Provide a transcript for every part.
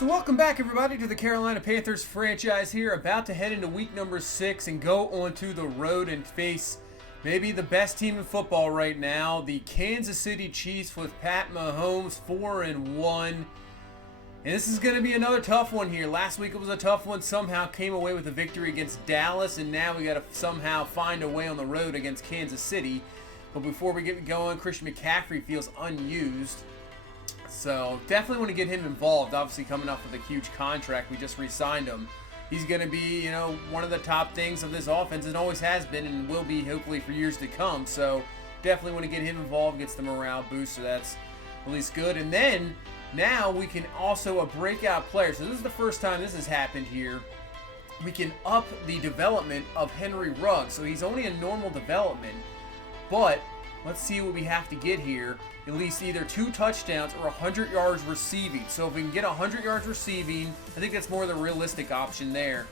So welcome back, everybody, to the Carolina Panthers franchise here. About to head into week number 6 and go onto the road and face maybe the best team in football right now, the Kansas City Chiefs with Pat Mahomes 4-1. And this is going to be another tough one here. Last week it was a tough one. Somehow came away with a victory against Dallas, and now we got to somehow find a way on the road against Kansas City. But before we get going, Christian McCaffrey feels unused. So definitely want to get him involved. Obviously coming off with a huge contract. We just re-signed him. He's going to be, one of the top things of this offense. It always has been and will be hopefully for years to come. So definitely want to get him involved, gets the morale boost. So that's at least good. And then now we can also a breakout player. So this is the first time this has happened here. We can up the development of Henry Ruggs. So he's only in normal development. But let's see what we have to get here. At least either 2 touchdowns or 100 yards receiving. So if we can get 100 yards receiving, I think that's more the realistic option there.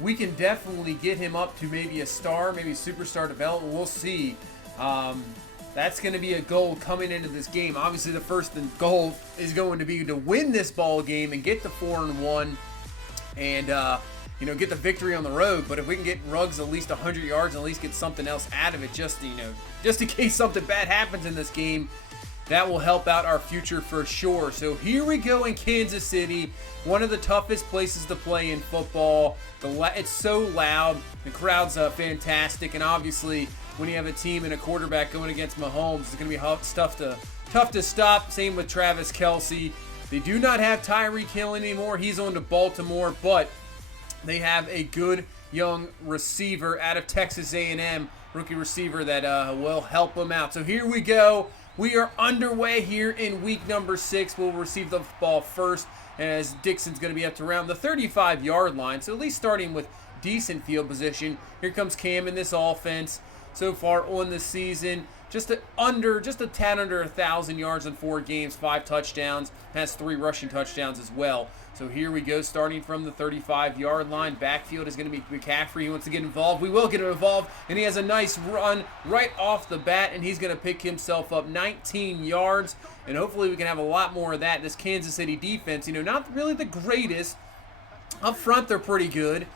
We can definitely get him up to maybe a star, maybe superstar development. We'll see. That's going to be a goal coming into this game. Obviously, the first goal is going to be to win this ball game and get the 4-1 and get the victory on the road. But if we can get Ruggs at least 100 yards and at least get something else out of it, just in case something bad happens in this game, that will help out our future for sure. So here we go in Kansas City, one of the toughest places to play in football. It's so loud. The crowd's fantastic, and obviously when you have a team and a quarterback going against Mahomes, it's going to be tough to stop. Same with Travis Kelce. They do not have Tyreek Hill anymore. He's on to Baltimore, but they have a good young receiver out of Texas A&M, rookie receiver that will help them out. So here we go. We are underway here in week number 6. We'll receive the ball first, as Dixon's going to be up to around the 35-yard line. So at least starting with decent field position. Here comes Cam in this offense. So far on the season, just a tad under 1,000 yards in 4 games, 5 touchdowns, has 3 rushing touchdowns as well. So here we go, starting from the 35-yard line. Backfield is going to be McCaffrey. He wants to get involved. We will get him involved, and he has a nice run right off the bat, and he's going to pick himself up 19 yards, and hopefully we can have a lot more of that. This Kansas City defense, not really the greatest. Up front, they're pretty good.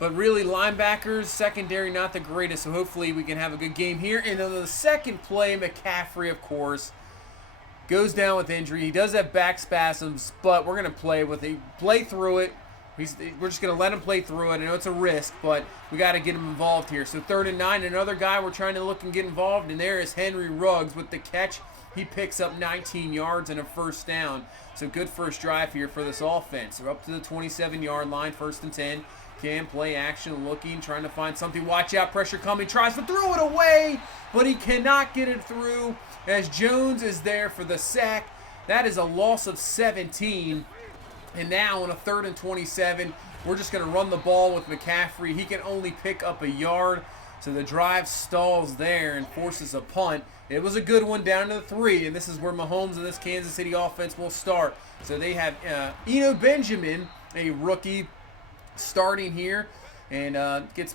But really, linebackers, secondary, not the greatest. So hopefully we can have a good game here. And then the second play, McCaffrey, of course, goes down with injury. He does have back spasms, but we're going to play through it. We're just going to let him play through it. I know it's a risk, but we got to get him involved here. So 3rd and 9, another guy we're trying to look and get involved. And there is Henry Ruggs with the catch. He picks up 19 yards and a first down. So good first drive here for this offense. We're up to the 27-yard line, 1st and 10. Can play action, looking, trying to find something. Watch out, pressure coming. Tries to throw it away, but he cannot get it through as Jones is there for the sack. That is a loss of 17. And now on a 3rd and 27, we're just going to run the ball with McCaffrey. He can only pick up a yard, so the drive stalls there and forces a punt. It was a good one down to the 3, and this is where Mahomes and this Kansas City offense will start. So they have Eno Benjamin, a rookie, starting here, and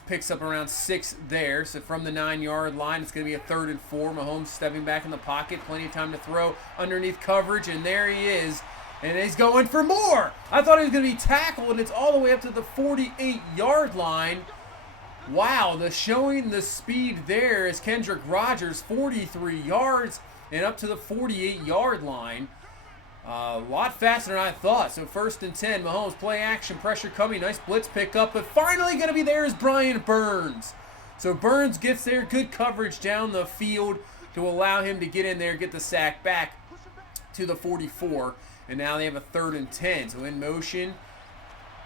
picks up around 6 there. So from the 9-yard line, it's going to be a 3rd and 4. Mahomes stepping back in the pocket, plenty of time to throw underneath coverage, and there he is. And he's going for more. I thought he was going to be tackled, and it's all the way up to the 48-yard line. Wow, showing the speed there is Kendrick Rogers, 43 yards, and up to the 48-yard line. A lot faster than I thought. So 1st and 10, Mahomes play action, pressure coming, nice blitz pickup, but finally going to be there is Brian Burns. So Burns gets there, good coverage down the field to allow him to get in there, get the sack back to the 44, and now they have a 3rd and 10. So in motion,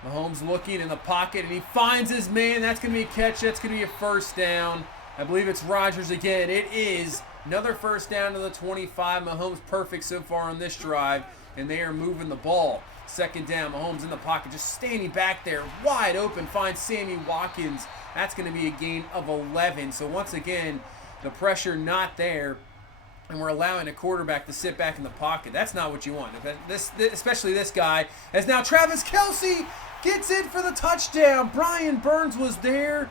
Mahomes looking in the pocket, and he finds his man. That's going to be a catch. That's going to be a first down. I believe it's Rodgers again. It is. Another first down to the 25. Mahomes perfect so far on this drive, and they are moving the ball. 2nd down, Mahomes in the pocket, just standing back there, wide open, finds Sammy Watkins. That's going to be a gain of 11. So once again, the pressure not there, and we're allowing a quarterback to sit back in the pocket. That's not what you want. Especially this guy, as now Travis Kelce gets in for the touchdown. Brian Burns was there,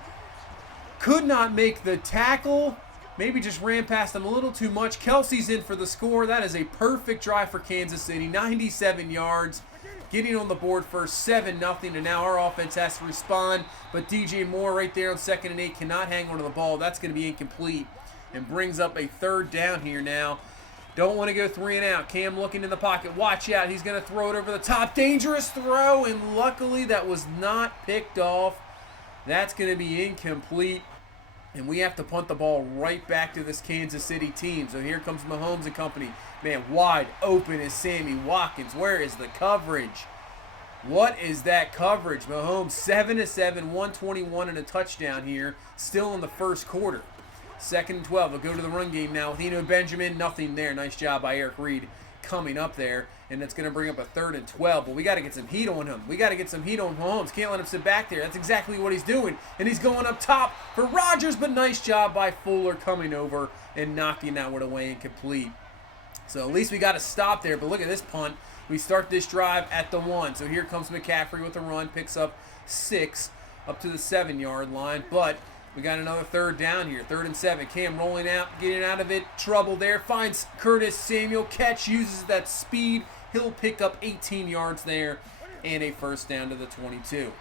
could not make the tackle. Maybe just ran past him a little too much. Kelce's in for the score. That is a perfect drive for Kansas City. 97 yards. getting on the board for 7-0, and now our offense has to respond. But DJ Moore right there on 2nd and 8 cannot hang onto the ball. That's going to be incomplete and brings up a 3rd down here now. Don't want to go 3 and out. Cam looking in the pocket. Watch out. He's going to throw it over the top. Dangerous throw, and luckily that was not picked off. That's going to be incomplete. And we have to punt the ball right back to this Kansas City team. So here comes Mahomes and company. Man, wide open is Sammy Watkins. Where is the coverage? What is that coverage? Mahomes 7-7, 121 and a touchdown here. Still in the first quarter. 2nd and 12. We'll go to the run game now with Eno Benjamin. Nothing there. Nice job by Eric Reed coming up there. And it's going to bring up a 3rd and 12. But we got to get some heat on him. We got to get some heat on Mahomes. Can't let him sit back there. That's exactly what he's doing. And he's going up top for Rodgers. But nice job by Fuller coming over and knocking that one away incomplete. So at least we got to stop there. But look at this punt. We start this drive at the 1. So here comes McCaffrey with a run. Picks up 6 up to the 7-yard line. But we got another 3rd down here. 3rd and 7. Cam rolling out, getting out of it. Trouble there. Finds Curtis Samuel. Catch, uses that speed. He'll pick up 18 yards there and a 1st down to the 22. So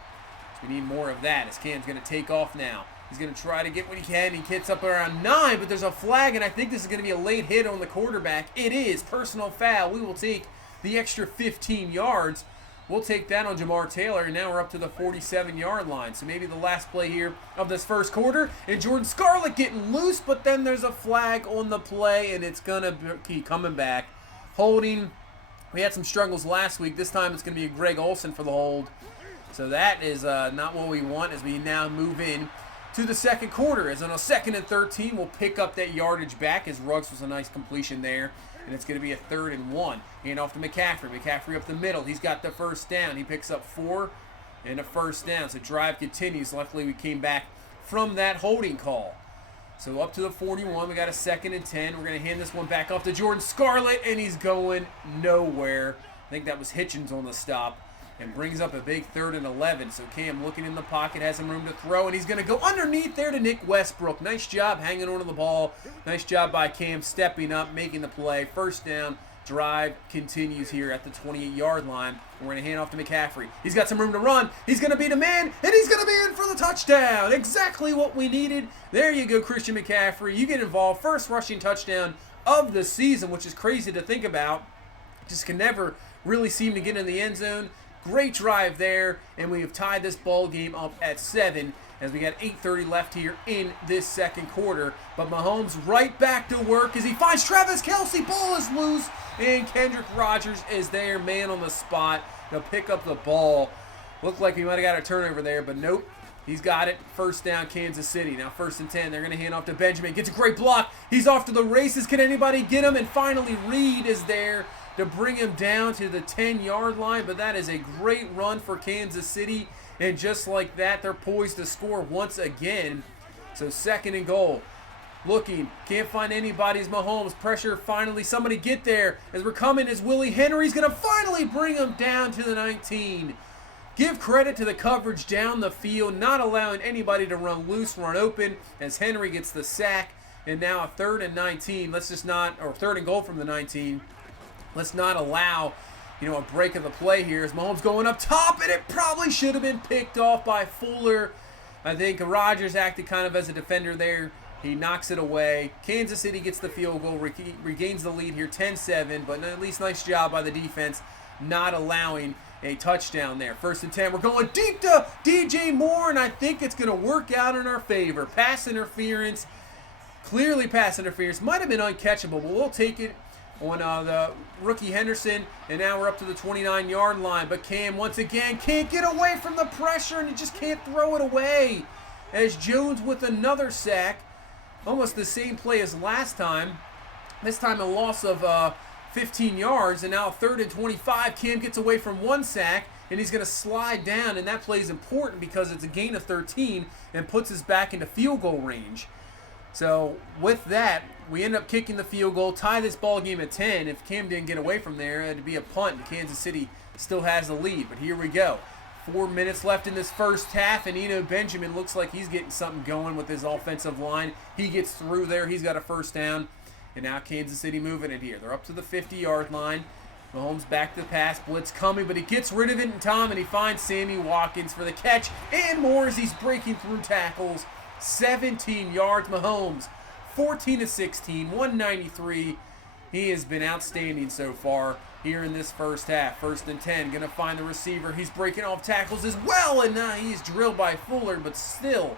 we need more of that as Cam's going to take off now. He's going to try to get what he can. He gets up around 9, but there's a flag, and I think this is going to be a late hit on the quarterback. It is. Personal foul. We will take the extra 15 yards. We'll take that on Jamar Taylor, and now we're up to the 47-yard line. So maybe the last play here of this first quarter. And Jordan Scarlett getting loose, but then there's a flag on the play, and it's going to keep coming back. Holding. We had some struggles last week. This time it's going to be Greg Olsen for the hold. So that is not what we want as we now move in to the second quarter. As on a 2nd and 13, we'll pick up that yardage back as Ruggs was a nice completion there. And it's going to be a 3rd and 1. Hand off to McCaffrey. McCaffrey up the middle. He's got the 1st down. He picks up 4 and a 1st down. So drive continues. Luckily, we came back from that holding call. So up to the 41. We got a 2nd and 10. We're going to hand this one back off to Jordan Scarlett, and he's going nowhere. I think that was Hitchens on the stop. And brings up a big 3rd and 11. So Cam looking in the pocket, has some room to throw, and he's going to go underneath there to Nick Westbrook. Nice job hanging onto the ball. Nice job by Cam stepping up, making the play. 1st down. Drive continues here at the 28-yard line. And we're going to hand off to McCaffrey. He's got some room to run. He's going to be the man, and he's going to be in for the touchdown. Exactly what we needed. There you go, Christian McCaffrey. You get involved. First rushing touchdown of the season, which is crazy to think about. Just can never really seem to get in the end zone. Great drive there, and we have tied this ball game up at 7 as we got 8:30 left here in this second quarter. But Mahomes right back to work as he finds Travis Kelce. Ball is loose, and Kendrick Rodgers is there, man on the spot. He'll pick up the ball. Looked like he might have got a turnover there, but nope. He's got it. 1st down, Kansas City. Now 1st and 10. They're going to hand off to Benjamin. Gets a great block. He's off to the races. Can anybody get him? And finally, Reed is there to bring him down to the 10-yard line. But that is a great run for Kansas City. And just like that, they're poised to score once again. So 2nd and goal. Looking. Can't find anybody as Mahomes. Pressure finally. Somebody get there. As we're coming as Willie Henry's going to finally bring him down to the 19. Give credit to the coverage down the field, not allowing anybody to run loose, run open, as Henry gets the sack. And now a 3rd and 19. Let's just not, or 3rd and goal from the 19. Let's not allow, a break of the play here as Mahomes going up top, and it probably should have been picked off by Fuller. I think Rodgers acted kind of as a defender there. He knocks it away. Kansas City gets the field goal, regains the lead here, 10-7, but at least nice job by the defense not allowing a touchdown there. 1st and 10. We're going deep to DJ Moore, and I think it's going to work out in our favor. Pass interference. Clearly pass interference. Might have been uncatchable, but we'll take it on the rookie Henderson. And now we're up to the 29-yard line. But Cam, once again, can't get away from the pressure, and he just can't throw it away. As Jones with another sack. Almost the same play as last time. This time a loss of 15 yards, and now 3rd and 25. Cam gets away from one sack, and he's going to slide down, and that play is important because it's a gain of 13 and puts us back into field goal range. So with that, we end up kicking the field goal, tie this ball game at 10. If Cam didn't get away from there, it'd be a punt, and Kansas City still has the lead. But here we go. 4 minutes left in this first half, and Eno Benjamin looks like he's getting something going with his offensive line. He gets through there. He's got a 1st down. And now Kansas City moving it here. They're up to the 50-yard line. Mahomes back to the pass, blitz coming, but he gets rid of it in time, and he finds Sammy Watkins for the catch and more as he's breaking through tackles. 17 yards. Mahomes, 14 of 16, 193. He has been outstanding so far here in this first half. First and 10, going to find the receiver. He's breaking off tackles as well, and he's drilled by Fuller, but still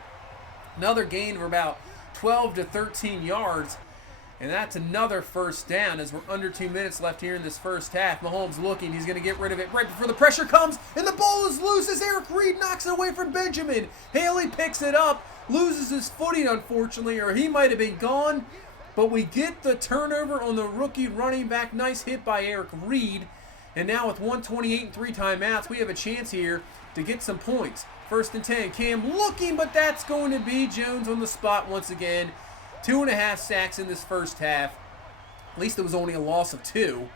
another gain of about 12 to 13 yards. And that's another first down as we're under 2 minutes left here in this first half. Mahomes looking. He's going to get rid of it right before the pressure comes. And the ball is loose as Eric Reed knocks it away from Benjamin. Haley picks it up. Loses his footing, unfortunately, or he might have been gone. But we get the turnover on the rookie running back. Nice hit by Eric Reed. And now with 1:28 and 3 timeouts, we have a chance here to get some points. First and 10. Cam looking, but that's going to be Jones on the spot once again. 2.5 sacks in this first half. At least it was only a loss of 2.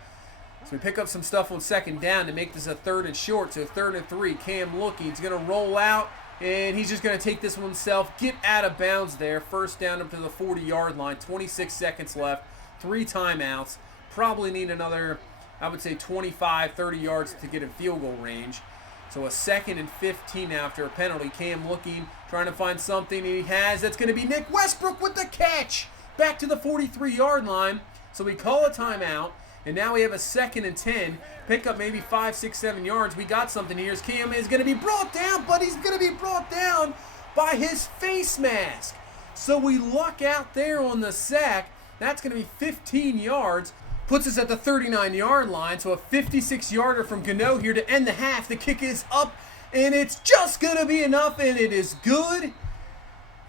So we pick up some stuff on second down to make this a 3rd and short. So 3rd and 3. Cam looking. He's going to roll out, and he's just going to take this one himself. Get out of bounds there. First down up to the 40-yard line. 26 seconds left. 3 timeouts. Probably need another, I would say, 25, 30 yards to get in field goal range. So a 2nd and 15 after a penalty. Cam looking, trying to find something, and he has. That's going to be Nick Westbrook with the catch. Back to the 43-yard line. So we call a timeout, and now we have a 2nd and 10. Pick up maybe 5, 6, 7 yards. We got something here. Cam is going to be brought down, but he's going to be brought down by his face mask. So we luck out there on the sack. That's going to be 15 yards. Puts us at the 39-yard line, so a 56-yarder from Gano here to end the half. The kick is up, and it's just going to be enough, and it is good.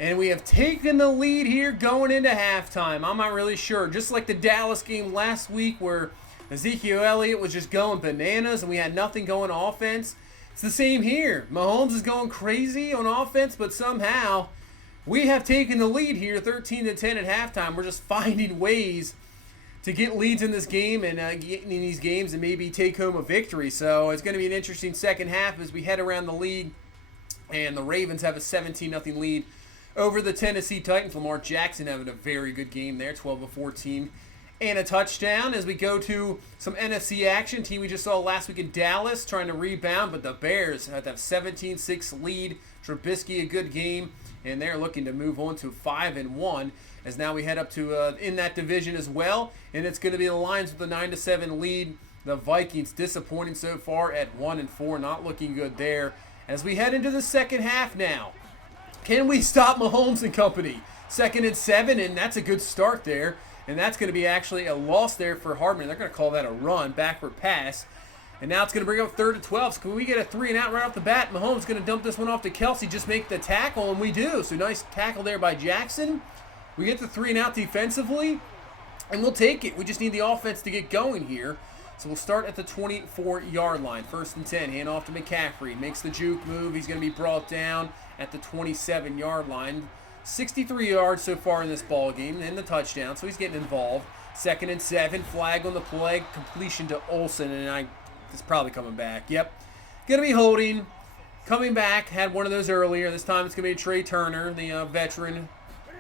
And we have taken the lead here going into halftime. I'm not really sure. Just like the Dallas game last week where Ezekiel Elliott was just going bananas and we had nothing going on offense. It's the same here. Mahomes is going crazy on offense, but somehow we have taken the lead here 13-10 at halftime. We're just finding ways to get leads in this game and get in these games and maybe take home a victory. So it's going to be an interesting second half as we head around the league. And the Ravens have a 17-0 lead over the Tennessee Titans. Lamar Jackson having a very good game there, 12 of 14 and a touchdown. As we go to some NFC action, team we just saw last week in Dallas trying to rebound, but the Bears have that 17-6 lead. Trubisky a good game, and they're looking to move on to 5-1. As now we head up to in that division as well, and it's going to be the Lions with a 9-7 lead. The Vikings disappointing so far at 1-4, not looking good there. As we head into the second half now, can we stop Mahomes and company? 2nd and 7, and that's a good start there. And that's going to be actually a loss there for Hardman. They're going to call that a run, backward pass. And now it's going to bring up 3rd and 12. So can we get a 3 and out right off the bat? Mahomes going to dump this one off to Kelsey, just make the tackle, and we do. So nice tackle there by Jackson. We get the 3 and out defensively, and we'll take it. We just need the offense to get going here. So we'll start at the 24-yard line. 1st and 10, hand off to McCaffrey. Makes the juke move. He's going to be brought down at the 27-yard line. 63 yards so far in this ball game, and the touchdown, so he's getting involved. 2nd and 7, flag on the play, completion to Olsen, and it's probably coming back. Yep, going to be holding, coming back, had one of those earlier. This time it's going to be Trey Turner, the veteran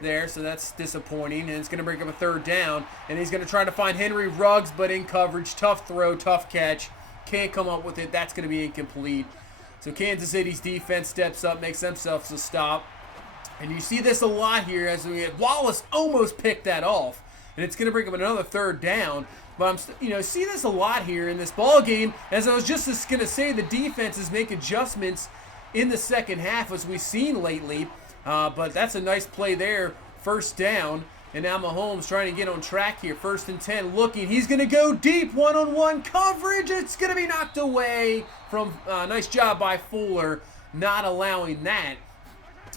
there, so that's disappointing, and it's going to bring up a 3rd down, and he's going to try to find Henry Ruggs, but in coverage, tough throw, tough catch, can't come up with it. That's going to be incomplete. So Kansas City's defense steps up, makes themselves a stop. And you see this a lot here as Wallace almost picked that off, and it's going to bring up another 3rd down. But see this a lot here in this ball game. As I was just going to say, the defenses make adjustments in the second half as we've seen lately. But that's a nice play there, 1st down. And now Mahomes trying to get on track here. 1st and 10, looking. He's going to go deep, one-on-one coverage. It's going to be knocked away from nice job by Fuller, not allowing that.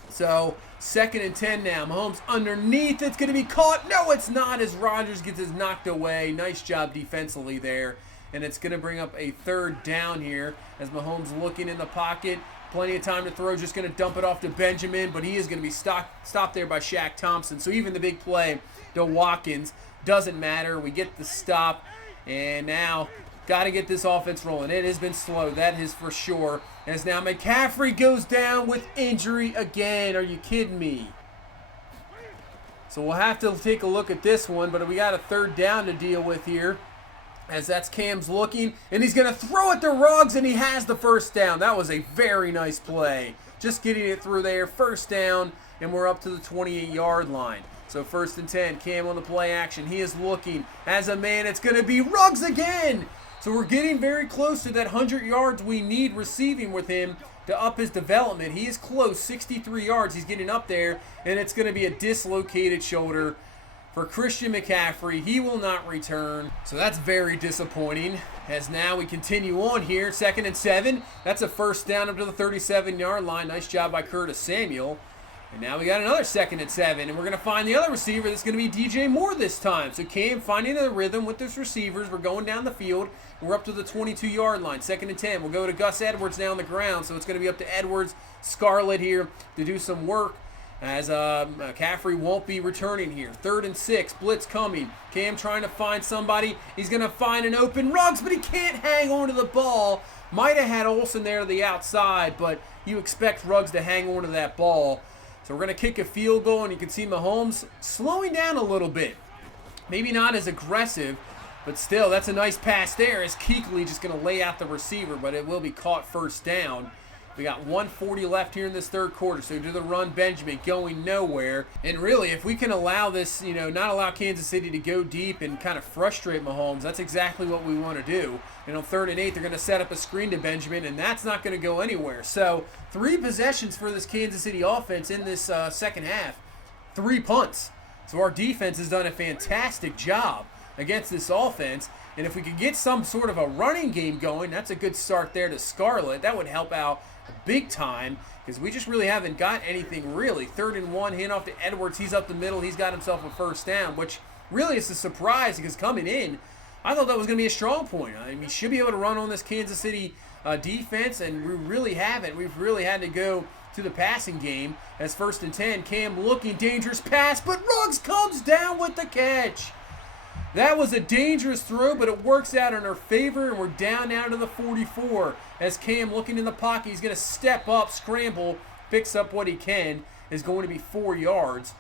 So 2nd and 10 now. Mahomes underneath. It's going to be caught. No, it's not, as Rodgers gets his knocked away. Nice job defensively there. And it's going to bring up a 3rd down here as Mahomes looking in the pocket. Plenty of time to throw. Just going to dump it off to Benjamin, but he is going to be stopped there by Shaq Thompson. So even the big play to Watkins doesn't matter. We get the stop, and now got to get this offense rolling. It has been slow, that is for sure. As now McCaffrey goes down with injury again. Are you kidding me? So we'll have to take a look at this one, but we got a 3rd down to deal with here as that's Cam's looking, and he's going to throw it to Ruggs, and he has the first down. That was a very nice play. Just getting it through there. First down, and we're up to the 28-yard line. So 1st and 10, Cam on the play action. He is looking as a man. It's going to be Ruggs again. So we're getting very close to that 100 yards we need receiving with him to up his development. He is close, 63 yards. He's getting up there, and it's going to be a dislocated shoulder for Christian McCaffrey. He will not return. So that's very disappointing. As now we continue on here, 2nd and 7. That's a first down up to the 37-yard line. Nice job by Curtis Samuel. And now we got another 2nd and 7, and we're going to find the other receiver. That's going to be DJ Moore this time. So Cam finding a rhythm with his receivers. We're going down the field. We're up to the 22-yard line. 2nd and 10. We'll go to Gus Edwards now on the ground. So it's going to be up to Edwards, Scarlett here to do some work, as McCaffrey won't be returning here. 3rd and 6, blitz coming. Cam trying to find somebody. He's going to find an open Ruggs, but he can't hang on to the ball. Might have had Olsen there to the outside, but you expect Ruggs to hang on to that ball. So we're going to kick a field goal, and you can see Mahomes slowing down a little bit. Maybe not as aggressive, but still, that's a nice pass there, as Kuechly just going to lay out the receiver, but it will be caught first down. We got 1:40 left here in this third quarter, so do the run Benjamin going nowhere. And really, if we can allow this, not allow Kansas City to go deep and kind of frustrate Mahomes, that's exactly what we want to do. And on 3rd and 8, they're going to set up a screen to Benjamin, and that's not going to go anywhere. So 3 possessions for this Kansas City offense in this second half, 3 punts. So our defense has done a fantastic job against this offense. And if we could get some sort of a running game going, that's a good start there to Scarlett. That would help out big time, because we just really haven't got anything really. 3rd and 1, hand off to Edwards. He's up the middle. He's got himself a first down, which really is a surprise, because coming in, I thought that was going to be a strong point. I mean, he should be able to run on this Kansas City defense, and we really haven't. We've really had to go to the passing game. As 1st and 10, Cam looking, dangerous pass, but Ruggs comes down with the catch. That was a dangerous throw, but it works out in our favor, and we're down now to the 44. As Cam looking in the pocket, he's going to step up, scramble, picks up what he can, is going to be 4 yards,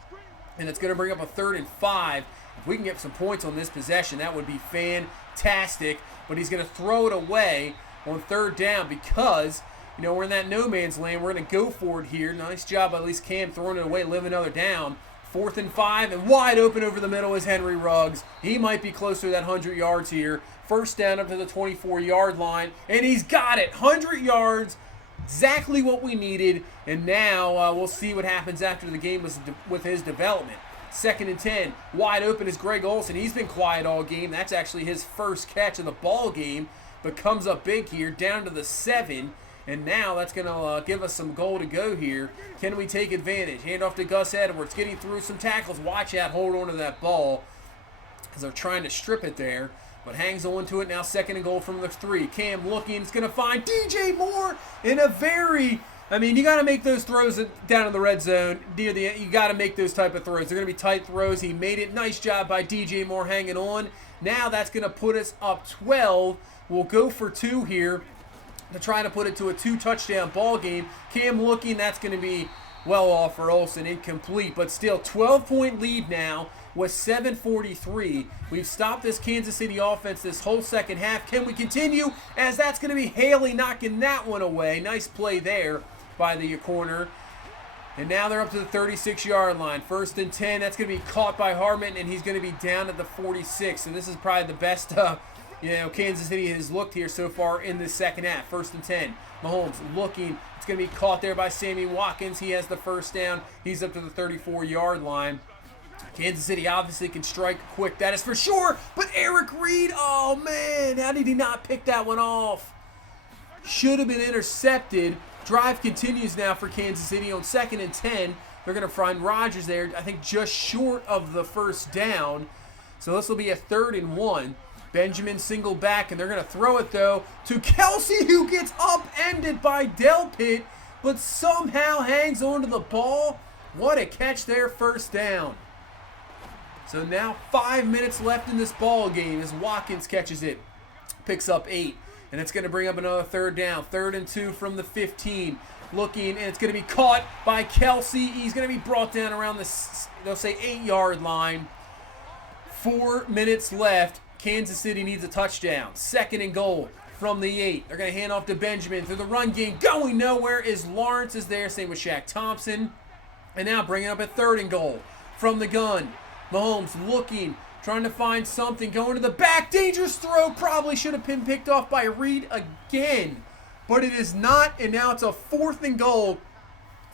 and it's going to bring up a 3rd and 5. If we can get some points on this possession, that would be fantastic, but he's going to throw it away on 3rd down because, we're in that no man's land. We're going to go for it here. Nice job, at least Cam throwing it away, live another down. 4th and 5, and wide open over the middle is Henry Ruggs. He might be closer to that 100 yards here. First down up to the 24-yard line, and he's got it. 100 yards, exactly what we needed. And now we'll see what happens after the game with his development. 2nd and 10, wide open is Greg Olsen. He's been quiet all game. That's actually his first catch of the ball game, but comes up big here, down to the 7. And now that's going to give us some goal to go here. Can we take advantage? Hand off to Gus Edwards, getting through some tackles. Watch out, hold on to that ball, because they're trying to strip it there, but hangs on to it. Now 2nd and goal from the 3. Cam looking, it's going to find DJ Moore in a you got to make those throws down in the red zone. Near the end, you got to make those type of throws. They're going to be tight throws. He made it. Nice job by DJ Moore hanging on. Now that's going to put us up 12. We'll go for 2 here to try to put it to a 2-touchdown ball game. Cam looking, that's going to be well off for Olsen, incomplete, but still 12-point lead now with 7:43. We've stopped this Kansas City offense this whole second half. Can we continue? As that's going to be Haley knocking that one away. Nice play there by the corner. And now they're up to the 36-yard line. 1st and 10, that's going to be caught by Harmon, and he's going to be down at the 46. So this is probably the best Kansas City has looked here so far in the second half. 1st and 10. Mahomes looking. It's going to be caught there by Sammy Watkins. He has the first down. He's up to the 34-yard line. Kansas City obviously can strike quick. That is for sure. But Eric Reed, oh man, how did he not pick that one off? Should have been intercepted. Drive continues now for Kansas City on 2nd and 10. They're going to find Rodgers there, I think just short of the first down. So this will be a 3rd and 1. Benjamin single back, and they're going to throw it, though, to Kelsey, who gets upended by Delpit, but somehow hangs onto the ball. What a catch there, first down. So now 5 minutes left in this ball game as Watkins catches it. Picks up 8, and it's going to bring up another 3rd down. 3rd and 2 from the 15. Looking, and it's going to be caught by Kelsey. He's going to be brought down around the, they'll say, 8-yard line. 4 minutes left. Kansas City needs a touchdown. 2nd and goal from the 8. They're going to hand off to Benjamin through the run game. Going nowhere is Lawrence is there. Same with Shaq Thompson. And now bringing up a 3rd and goal from the gun. Mahomes looking, trying to find something. Going to the back. Dangerous throw. Probably should have been picked off by Reed again. But it is not. And now it's a 4th and goal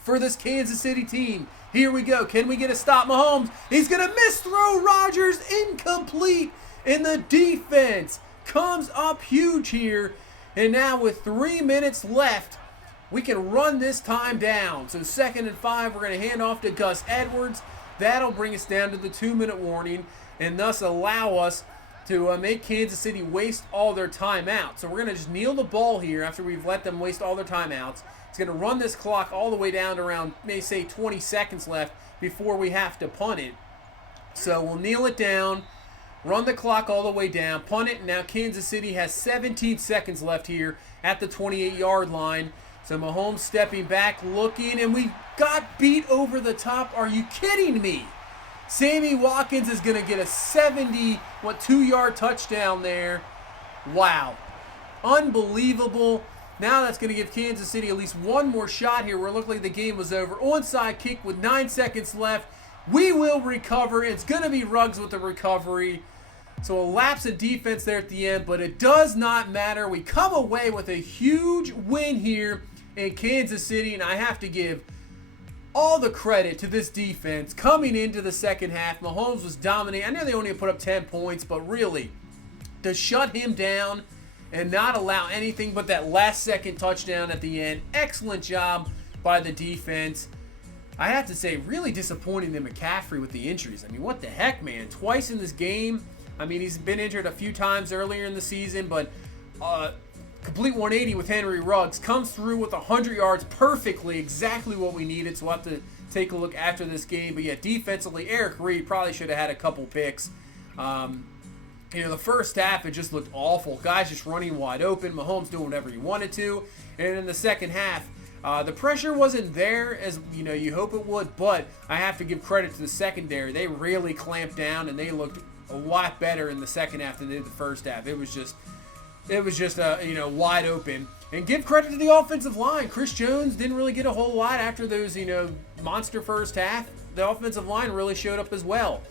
for this Kansas City team. Here we go. Can we get a stop? Mahomes. He's going to miss throw. Rodgers incomplete. And the defense comes up huge here. And now with 3 minutes left, we can run this time down. So 2nd and 5, we're going to hand off to Gus Edwards. That'll bring us down to the 2-minute warning and thus allow us to make Kansas City waste all their timeouts. So we're going to just kneel the ball here after we've let them waste all their timeouts. It's going to run this clock all the way down to around, may say, 20 seconds left before we have to punt it. So we'll kneel it down, run the clock all the way down, punt it, and now Kansas City has 17 seconds left here at the 28-yard line. So Mahomes stepping back, looking, and we got beat over the top. Are you kidding me? Sammy Watkins is going to get a 2-yard touchdown there. Wow. Unbelievable. Now that's going to give Kansas City at least one more shot here where it looked like the game was over. Onside kick with 9 seconds left. We will recover. It's going to be Ruggs with the recovery. So a lapse in defense there at the end, but it does not matter. We come away with a huge win here in Kansas City, and I have to give all the credit to this defense coming into the second half. Mahomes was dominating. I know they only put up 10 points, but really, to shut him down and not allow anything but that last-second touchdown at the end, excellent job by the defense. I have to say, really disappointing in McCaffrey with the injuries. I mean, what the heck, man? Twice in this game. I mean, he's been injured a few times earlier in the season, but complete 180 with Henry Ruggs. Comes through with 100 yards perfectly, exactly what we needed. So we'll have to take a look after this game. But yeah, defensively, Eric Reed probably should have had a couple picks. The first half, it just looked awful. Guys just running wide open. Mahomes doing whatever he wanted to. And in the second half, the pressure wasn't there as you hope it would, but I have to give credit to the secondary. They really clamped down, and they looked a lot better in the second half than they did the first half. It was just wide open. And give credit to the offensive line. Chris Jones didn't really get a whole lot after those monster first half. The offensive line really showed up as well.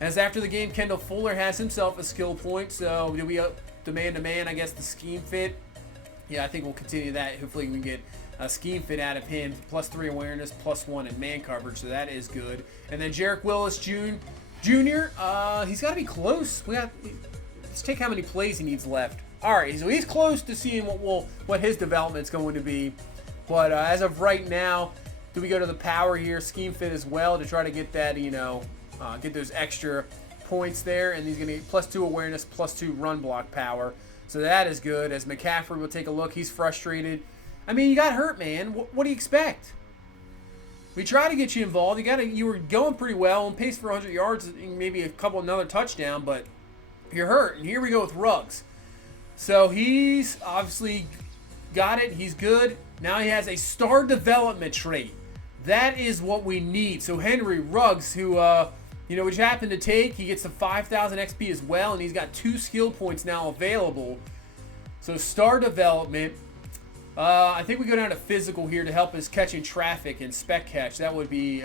As after the game, Kendall Fuller has himself a skill point. So do we up the man-to-man, I guess, the scheme fit? Yeah, I think we'll continue that. Hopefully we can get a scheme fit out of him. +3 awareness, +1 in man coverage. So that is good. And then Jarek Willis Jr., he's got to be close. Let's take how many plays he needs left. All right, so he's close to seeing what his development's going to be. But as of right now, do we go to the power here, scheme fit as well to try to get that, get those extra points there. And he's going to get +2 awareness, +2 run block power. So that is good. As McCaffrey will take a look, he's frustrated. I mean, you got hurt, man. What do you expect? We try to get you involved. You were going pretty well on pace for 100 yards, maybe another touchdown, but you're hurt. And here we go with Ruggs. So he's obviously got it. He's good. Now he has a star development trait. That is what we need. So Henry Ruggs, who which happened to take, he gets the 5,000 XP as well, and he's got 2 skill points now available. So star development. I think we go down to physical here to help us catching traffic and spec catch. That would be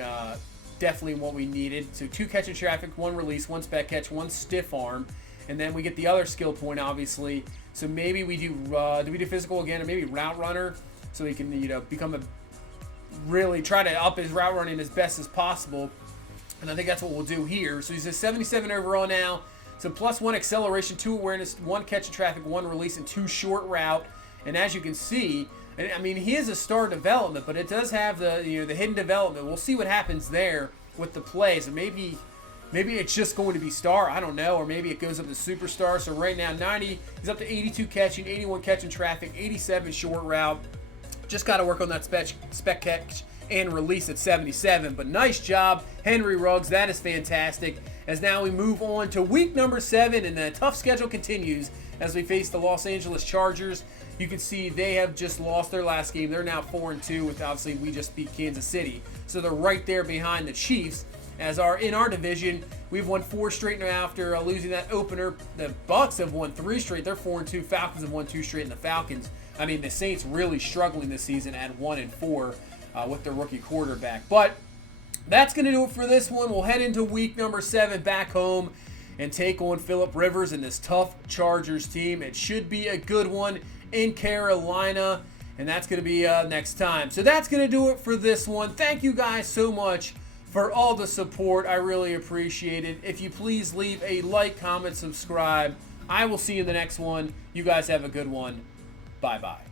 definitely what we needed. So 2 catching traffic, 1 release, 1 spec catch, 1 stiff arm. And then we get the other skill point, obviously. So maybe we do we do physical again, or maybe route runner, so he can really try to up his route running as best as possible. And I think that's what we'll do here. So he's a 77 overall now. So +1 acceleration, 2 awareness, 1 catch of traffic, 1 release, and 2 short route. And as you can see, I mean, he is a star development, but it does have the the hidden development. We'll see what happens there with the play. So maybe it's just going to be star. I don't know. Or maybe it goes up to superstar. So right now, 90, he's up to 82 catching, 81 catching traffic, 87 short route. Just got to work on that spec catch and release at 77. But nice job, Henry Ruggs. That is fantastic. As now we move on to week number 7, and the tough schedule continues as we face the Los Angeles Chargers. You can see they have just lost their last game. They're now 4-2 with, obviously, we just beat Kansas City. So they're right there behind the Chiefs. in our division, we've won 4 straight now after losing that opener. The Bucks have won 3 straight. They're 4-2. Falcons have won 2 straight, and the Falcons, I mean, the Saints really struggling this season at 1-4 with their rookie quarterback. But that's going to do it for this one. We'll head into week number 7 back home and take on Phillip Rivers and this tough Chargers team. It should be a good one in Carolina, and that's going to be next time. So that's going to do it for this one. Thank you guys so much for all the support. I really appreciate it. If you please leave a like, comment, subscribe. I will see you in the next one. You guys have a good one. Bye-bye.